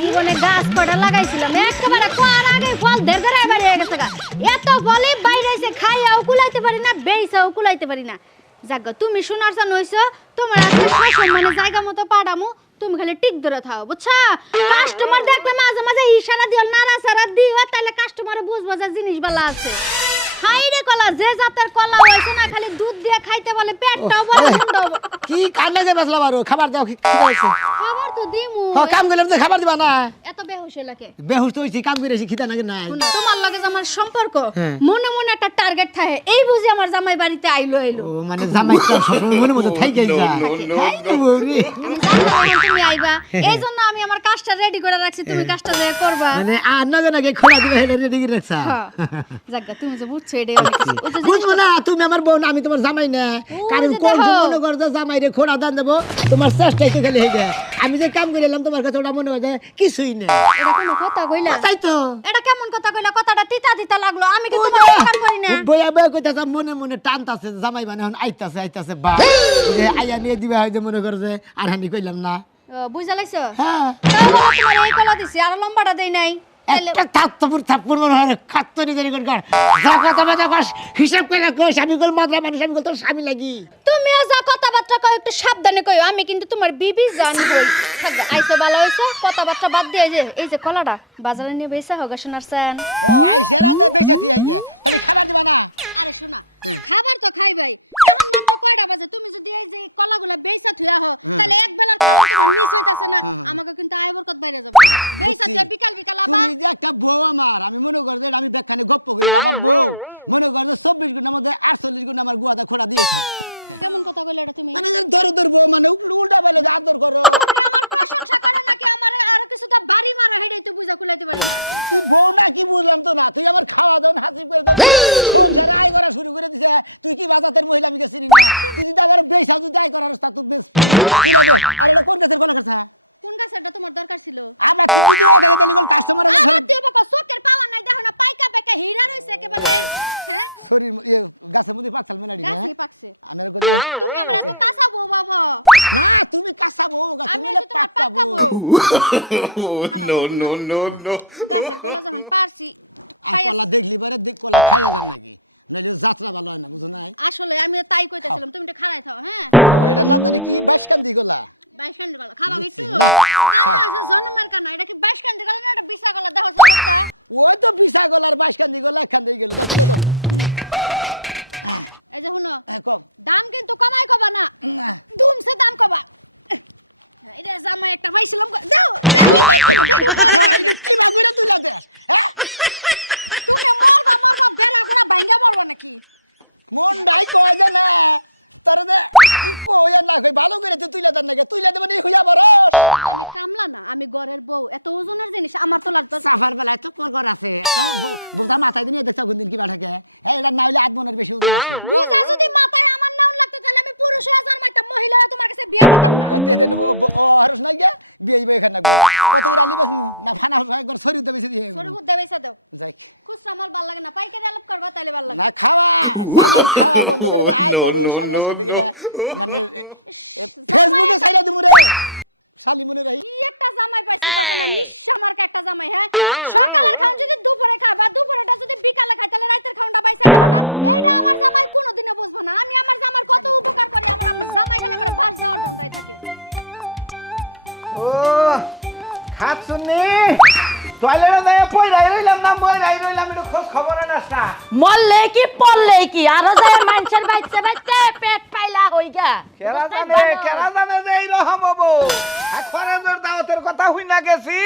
জীবনে গাছ কটা লাগাইছিলাম একেবারে কোয়ার আগে ফল দের ধরে বাড়ি হয়ে গেছে গা। এত ফলে বাইরে এসে খাইয়াও কুলাইতে পারি না, বেইছাও কুলাইতে পারি না। যাগো তুমি শোনার চান হইছো, তোমার আজকে সম্মানে জায়গা মতো পাঠামু, তুমি খালি টিক ধরে থাও, বুঝছো? কাস্টমার দেখলে মাঝে মাঝে ইশারা দিও, নাড়াচাড়া দিও, তাহলে কাস্টমারে বুঝবো যে জিনিস ভালো আছে। হাই রে কলা, যে জাতের কলা হইছে না খালি দুধ দিয়ে খাইতে বলে পেটটাও বড় সুন্দর। কি কান্না যে বসলা বারো খাবার দাও, কি খাইছে? খাবার তো দিমু। হ কাম গেলাম যে খাবার দিবা না। এত বেহুশ লাগে। বেহুশ তো হইছি, কাম করেছি, খিদা নাকি নাই। তোমার লগে যে আমার সম্পর্ক, মনে মনে একটা টার্গেট থাকে, এই বুঝি আমার জামাই বাড়িতে আইলো। ও মানে জামাইটা সবসময় মনে মনে থাইকে যায়। তুমি আইবা, এইজন্য আমি আমার কাজটা রেডি করে রাখছি, তুমি কাজটা যে করবা। মানে আর না জানা কে খোলা দিবা হেলে রেডি করে রাখছা। জাগা তুমি যে বুঝছো এটাই অনেক কিছু। বুঝবো না, তুমি আমার বোন, আমি তোমার জামাই না। কারণ কোন মনে কর যে জামাই রে খোড়া দান দেবো, তোমার চেষ্টাই তো খালি হয়ে যায়। আমি যে কাম করে এলাম তোমার কাছে ওটা মনে হয় কিছুই না। এটা কোনো কথা কইলা? তাই তো। এটা কেমন কথা কইলা? কথাটা তিতা তিতা লাগলো। আমি কি তোমার উপকার করি না? বইয়া বইয়া কইতাছ, মনে মনে টানতাছে জামাই মানে এখন আইতাছে বা যে আইয়া নিয়ে দিবা হয় যে মনে কর যে আর হানি কইলাম না। বুঝা লাইছো? হ্যাঁ তোমার এই কলা দিছি আর লম্বাটা দেই নাই। একটা থাপ্পড় মনে হয় খাত্তরি জানি কর যা কথা বাজা কস হিসাব করে কইস, আমি কল মাত্রা মানুষ, আমি কল তোর স্বামী লাগি। তুমিও যা কথাবার্তা কও একটু সাবধানে কইও, আমি কিন্তু তোমার বিবি জান হই। থাকবা আইছো ভালো হইছো, কথাবার্তা বাদ দিয়ে এই যে কলাটা বাজারে নিয়ে বেচা হোক সোনার চান। No. No. Hey! খাত শুনি টয়লেটে যাই পয়রাই রইলাম না ময়রাই রইলাম, একটু খোঁজ খবর আনাস না। মরলে কি পড়লে কি আরো যায় মানুষের বাইতে বাইতে পেট পাইলা হই গা। কেরা জানে যে এইরকম হবো। আর খরাজের দাওয়াতের কথা হই না গেছি,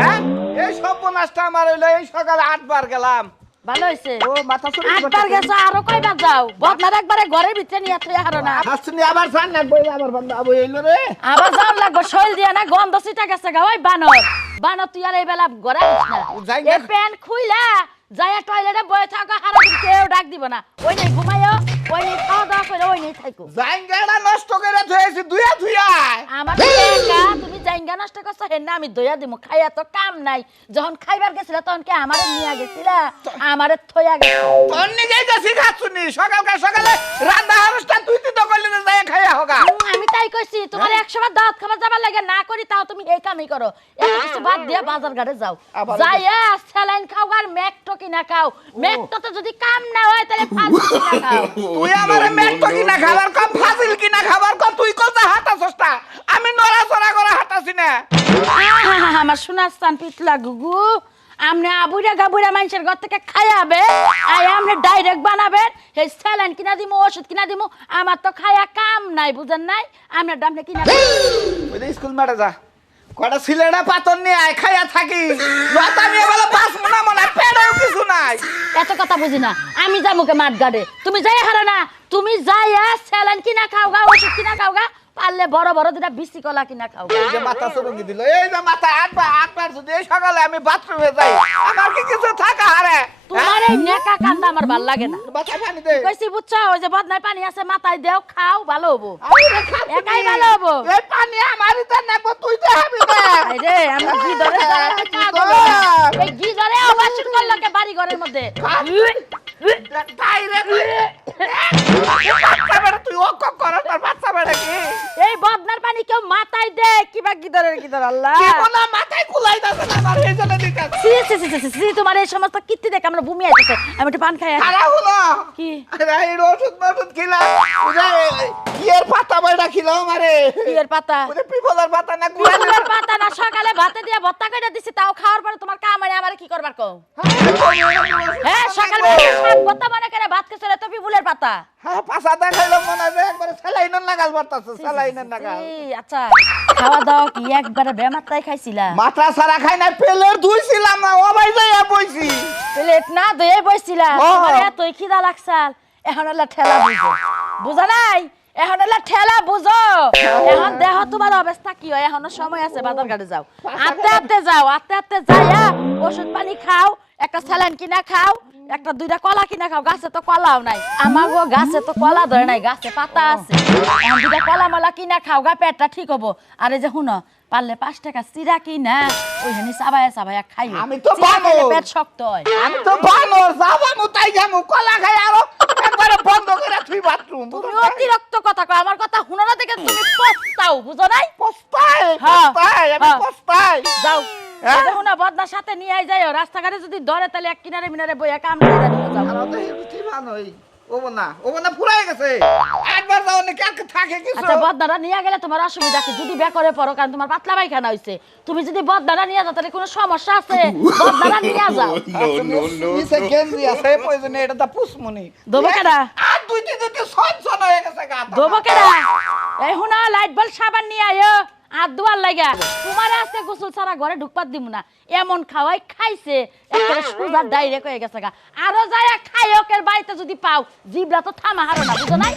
হ্যাঁ এই সর্বনাশটা আমার হইলো। এই সকালে 8 বার গেলাম। ভালো হইছে। ও মাথা চুরি একবার গেছো, আরো কয়বার যাও? বদলার একবারে ঘরের ভিতরে নিয়ে তুই হারো না। শুনি আবার সান না বই আবার বন্ধ আবো এইলো রে। আবার যাও লাগবো, শৈল দিয়া না গন্ধ ছিটা গেছে গা। ওই বানর তুই আর এই বেলা ঘরে আসিস না। এই প্যান্ট খুইলা যাইয়া টয়লেটে বয়ে থাকো, হারা দিন কেউ ডাক দিব না। ওই নেই ঘুমাইও, ওই নেই খাওয়া দাওয়া করে, ওই নেই থাকো। জাইঙ্গাটা নষ্ট করে থুয়েছি ধুইয়া। আমার জায়গা তুমি যাই ভাঙ্গা নষ্ট করছো হে না আমি দইয়া দিমু খাইয়া তো কাম নাই যখন খাইবার গেছিল তখন কি আমারে নিয়া গেছিলা আমারে থইয়া গেছো তোর নিজেই তো শিখাচ্ছুনি সকালে রান্না অনুষ্ঠান তুই তো করলি না যাই খাইয়া হোগা আমি তাই কইছি তোমার 100 বার দাওয়াত খাবার যাবার লাগে না করি তাও তুমি এই কামই করো এত কিছু বাদ দিয়া বাজার ঘাটে যাও যাইয়া স্যালাইন খাও আর মেকটো কিনা খাও মেকটোতে যদি কাম না হয় তাহলে ফাজিল কিনা খাও তুই আমারে মেট্টো কিনা খাবার কম ফাজিল কিনা খাবার কম তুই কোথা হাঁটাছসটা আমি নড়াচড়া করে হাঁটাছি না আহা, আমার সোনার স্থান পিতলা গুগু আমনে আবুরা গাবুরা মানুষের ঘর থেকে খাইয়াবে আর আমনে ডাইরেক্ট বানাবেন এই স্যালাইন কিনা দিমু ওষুধ কিনা দিমু আমার তো খায়া কাম নাই বুঝেন নাই আমরা দামনে কিনা ওই যে স্কুল মাঠে যা কটা সিলেটা পাতন নিয়ে আয় খাইয়া থাকি লতা নিয়ে বলে পাঁচ মনে মনে পেটেও কিছু নাই এত কথা বুঝি না আমি যামুকে মাঠ গাড়ে তুমি যাই হারো না তুমি যাইয়া স্যালাইন কিনা খাও গা ওষুধ কিনা খাও গা পারলে বড় বড় দুটা বিসি কলা কিনা খাও এই যে মাথা সরঙ্গি দিল এই যে মাথা আটবার যদি এই সকালে আমি বাথরুমে যাই আমার কি কিছু থাকা হারে তোমার এই নেকা কান্দা আমার ভাল লাগে না বাচ্চা পানি দে কইছি বুঝছো ওই যে বদনাই পানি আছে মাথায় দেও খাও ভালো হবো একাই ভালো হবো এই পানি আমারই তো নেব তুই তো হাবি না আরে আমি কি ধরে এই কি ধরে অবাসন করলো কে বাড়ি ঘরের মধ্যে তুই ও কক কর তোর বাচ্চা বেড়ে কি এই বদনার পানি কেউ মাথায় দে কিবা কি ধরে আল্লাহ কি মনে মাথায় কুলাই দাও না আমার এই জন্য দিকা সি সি সি সি, সি তোমার এই সমস্ত কীর্তি দেখে আমরা ভূমি আইতেছে আমি একটু পান খাই আসি। খারাপ হলো কি আরে এই ওষুধ খিলা ওরে ইয়ের পাতা বেড়া খিলা আমারে কিয়ের পাতা ওরে পিপলের পাতা না কুলের পাতা না সকালে ভাতে দিয়া ভত্তা কইরা দিছি তাও খাওয়ার পরে তোমার কাম মানে আমারে কি করবার কও হ্যাঁ সকালে শাক ভত্তা মনে করে ভাত খেছলে তো পিপুলের পাতা হ্যাঁ পাছা দেখাইলো মনে হয় একবারে সেলাইনের নাগাল বাড়তাছে সেলাইনের নাগাল আচ্ছা খাওয়া দাওয়া কি একবারে বেমাত্রায় খাইছিলা মাথা সারা খাই না পেলের ধুইছিলাম না ও ভাই যাইয়া বইছি প্লেট না দয়ে বইছিলা ও। তোমার এতই খিদা লাগছাল এখন এলা ঠেলা বুঝো বুঝা নাই এখন এলা ঠেলা বুঝো এখন দেহ তোমার অবস্থা কি হয় এখনো সময় আছে বাজার ঘাটে যাও আস্তে যাও আস্তে যাইয়া ওষুধ পানি খাও একটা স্যালাইন কিনা খাও একটা দুইটা কলা কিনা খাও গাছে তো কলাও নাই আমাগো গাছে তো কলা ধরে নাই গাছে পাতা আছে এখন দুইটা কলা মালা কিনা খাও গা পেটটা ঠিক হবো আর এই যে শুনো পারলে 5 টাকা চিরা কিনা ওইখানে চাবায়া খাইও আমি তো চিরা খাইলে বানর। পেট শক্ত হয় আমি তো বানর যাবামু তাই যামু কলা খাই আরো একবারে বন্ধ করে তুই বাথরুম তুমি অতিরিক্ত কথা কও আমার কথা শুনো না দেখে তুমি পস্তাও বুঝো নাই পস্তাই হ্যাঁ, পস্তাই আমি হ্যাঁ। পস্তাই যাও হ্যাঁ? দেখো না বদনার সাথে নিয়ে যাইও রাস্তাঘাটে যদি ধরে তাহলে এক কিনারে মিনারে বইয়া কাম করে নিয়ে যাও আর তো তুই বানই ও না পুরাই গেছে একবার যাও না কাকে থাকে কিছু আচ্ছা বদনাটা নিয়ে গেলে তোমার অসুবিধা কি যদি বের করে পড়ো কারণ তোমার পাতলা পায়খানা হইছে তুমি যদি বদনাটা নিয়ে যাও তাহলে কোনো সমস্যা আছে বদনাটা নিয়ে যাও নিচে গেঞ্জি আছে প্রয়োজনে এটা তো পুষ্মনি দেবো কেডা আর দুইটি সন হয়ে গেছে গা দেবো কেডা এই হুনা লাইট বল সাবান নিয়ে আয়ো আর দুয়ার লাগা তোমার আজকে গোসল ছাড়া ঘরে ঢুকপাত দিব না এমন খাওয়াই খাইছে একেবারে সুগার ডাইরেক্ট হয়ে গেছে গা আরো যায়া খাইয়কের বাড়িতে যদি পাও জিবরা তো থামা হারো না বুঝো নাই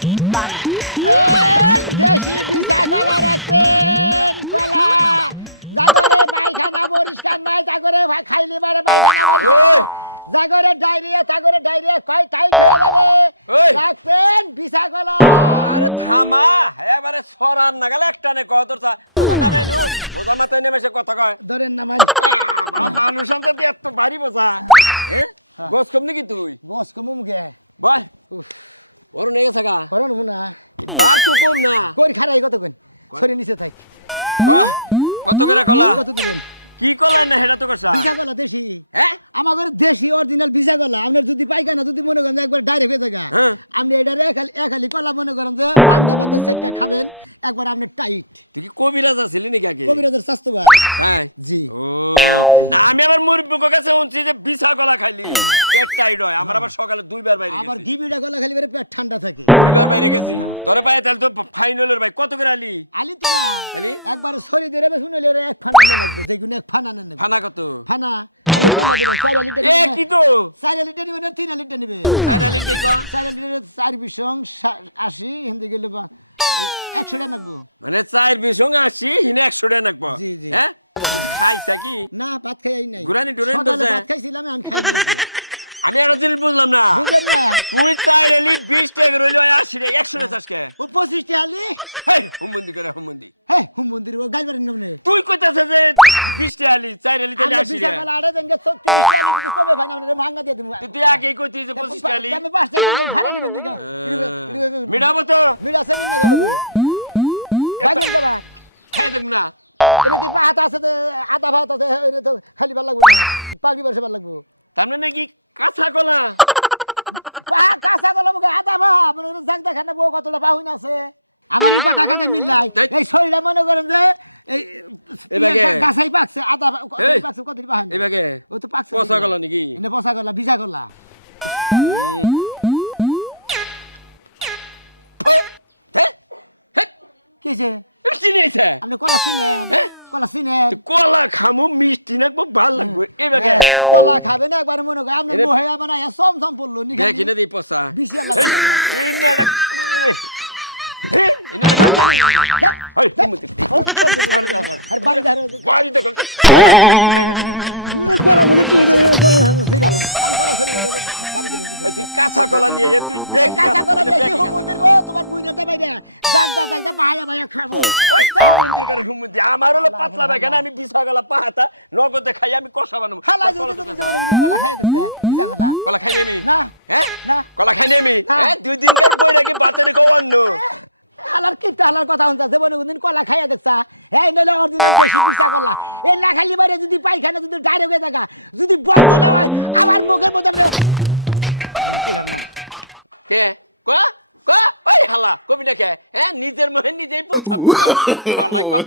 Oh,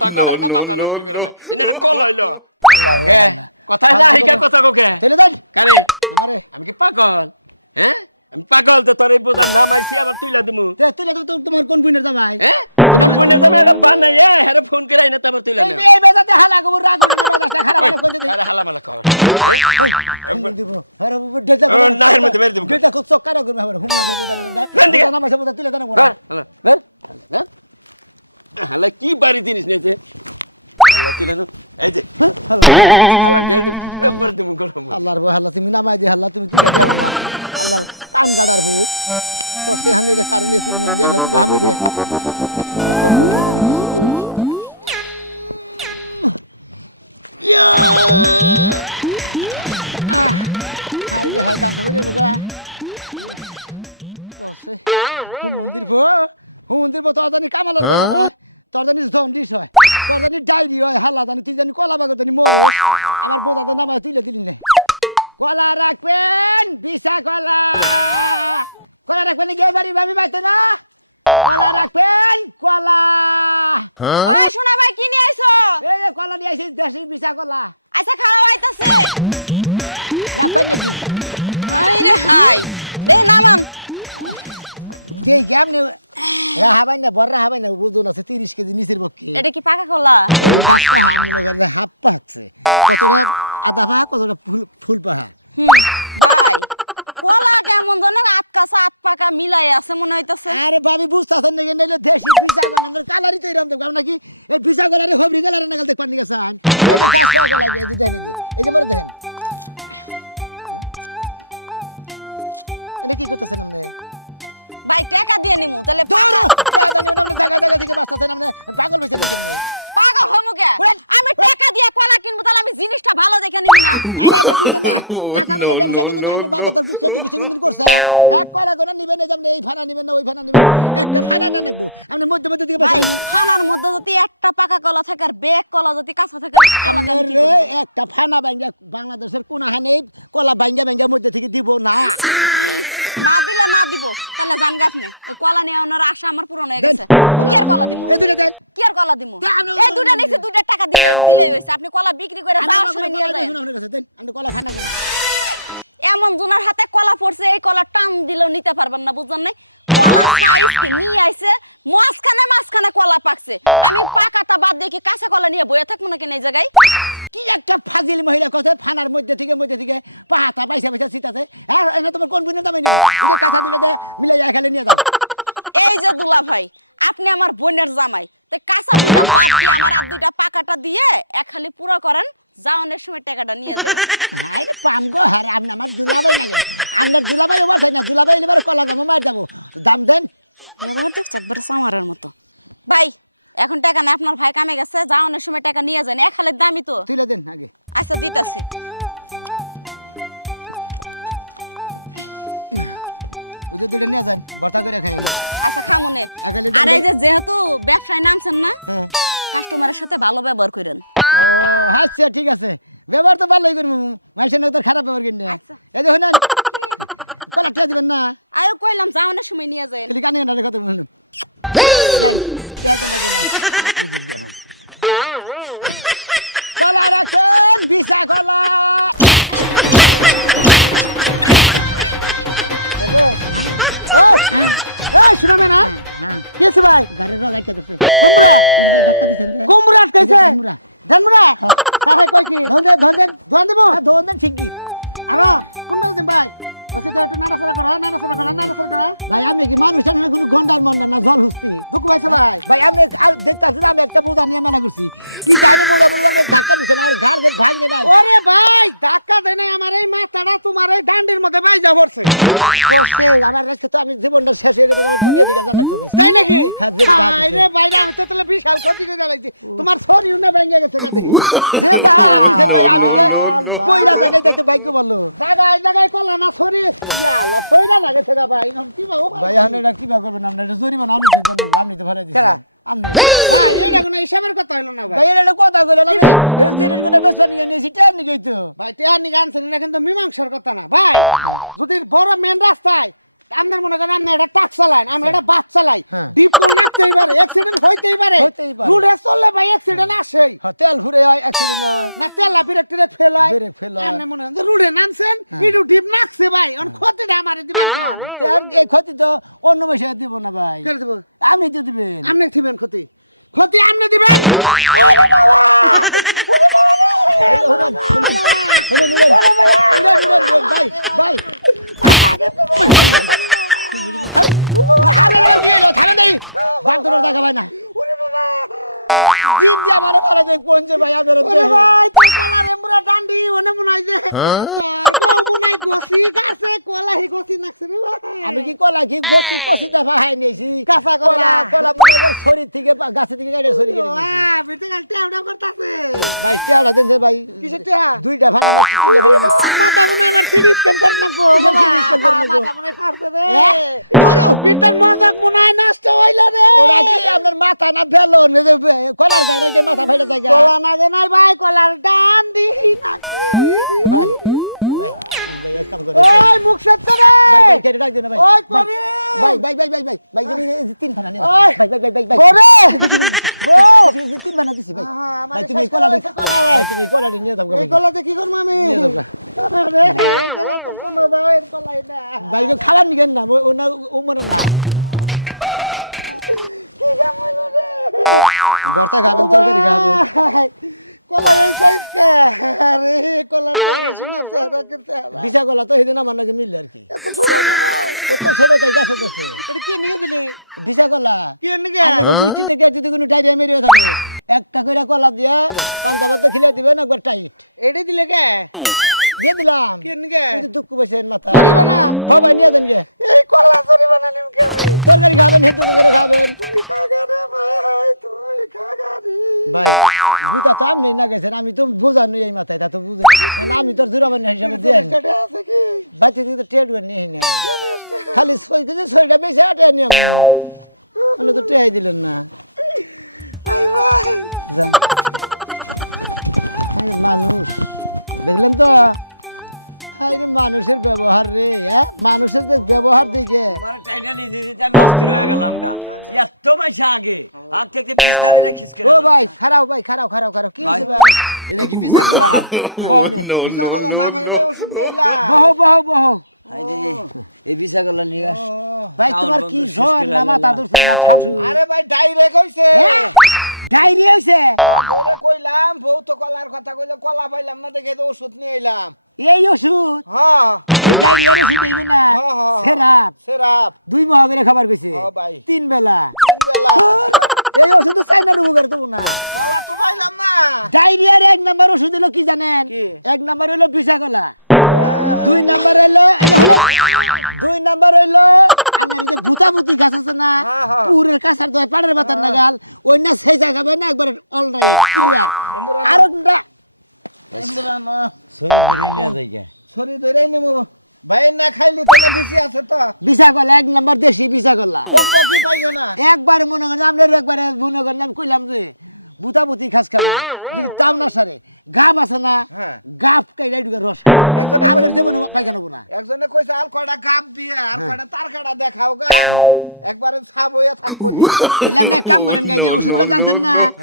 no, no, no, no. Oh, no, no, no, no. Oh, no, no, no, no. Oh, no, no, no, no. Oh, no, no, no, no.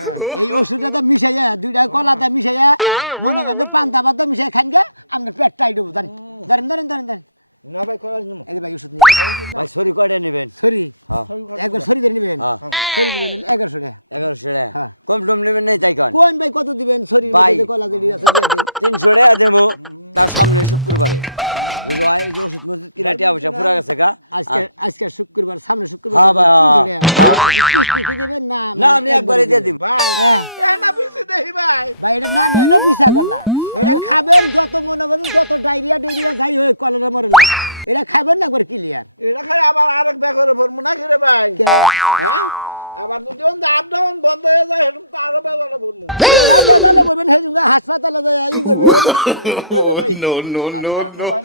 no, no, no, no.